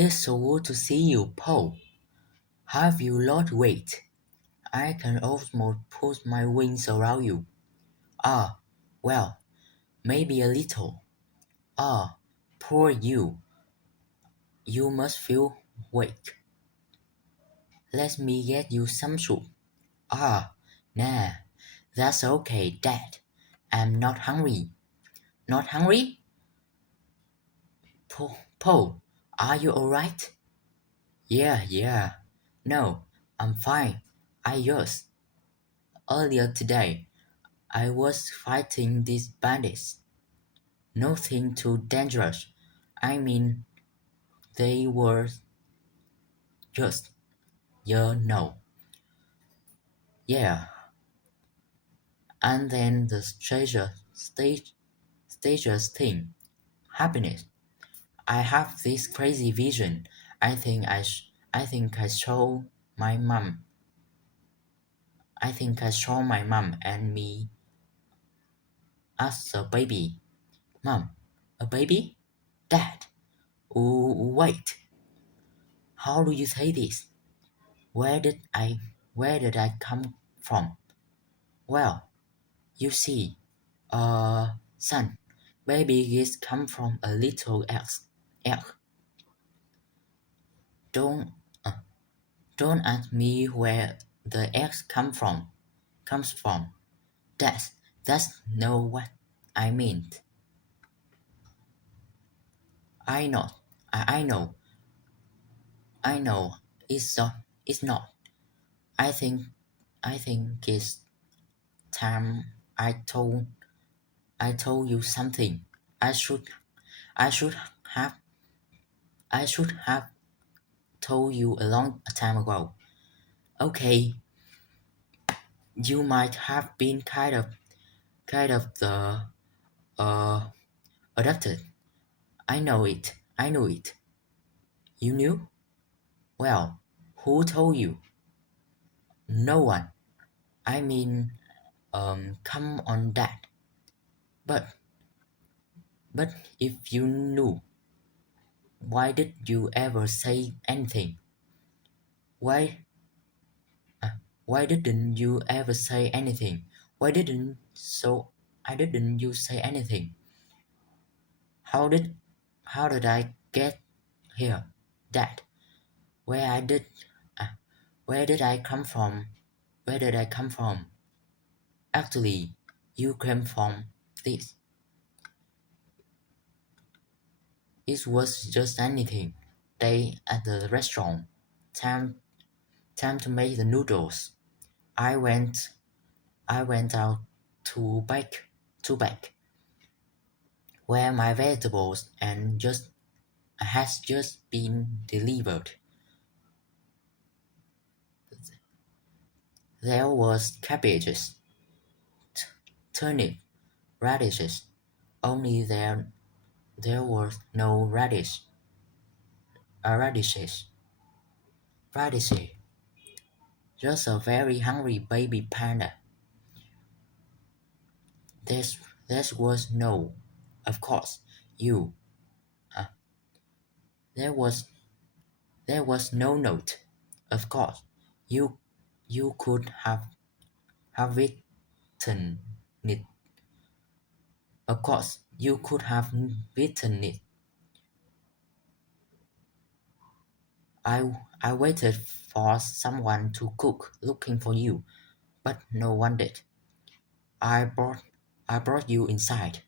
It's so good to see you, Paul. Have you lost weight? I can almost put my wings around you. Ah, well, maybe a little. Ah, poor you. You must feel weak. Let me get you some soup. Ah, nah, that's okay, Dad. I'm not hungry. Not hungry? Paul, are you alright? Yeah. No, I'm fine. I just. Earlier today, I was fighting these bandits. Nothing too dangerous. I mean, they were just, no. Yeah. And then the strangest thing, happiness. I have this crazy vision. I think I saw my mom. I think I saw my mom and me as a baby. Mom, a baby? Dad. Oh, wait. How do you say this? Where did I where did I come from? Well, you see, son, babies come from a little egg. Don't uh, don't ask me where the eggs comes from. That's know what I mean. I know, I know, I know. It's not. I think I think it's time I told you something. I should I should have I should have told you a long time ago. Okay, you might have been kind of the uh adopted. I know it. You knew? Well, who told you? No one. I mean, come on, Dad. But but if you knew, why did you ever say anything? Why why didn't you ever say anything? Why didn't so I didn't you say anything? How did how did I get here? Dad, where I did uh, where did I come from? Where did I come from? Actually, you came from this. It was just anything. Day at the restaurant. Time to make the noodles. I went I went out to bake where my vegetables and just has just been delivered. There was cabbages, turnip, radishes. Only there was no radishes. Radishes. Just a very hungry baby panda. This was no. Of course, you. Uh, there was no note. Of course, you could have written it. Of course, you could have written it. I waited for someone to cook, looking for you, but no one did. I brought you inside.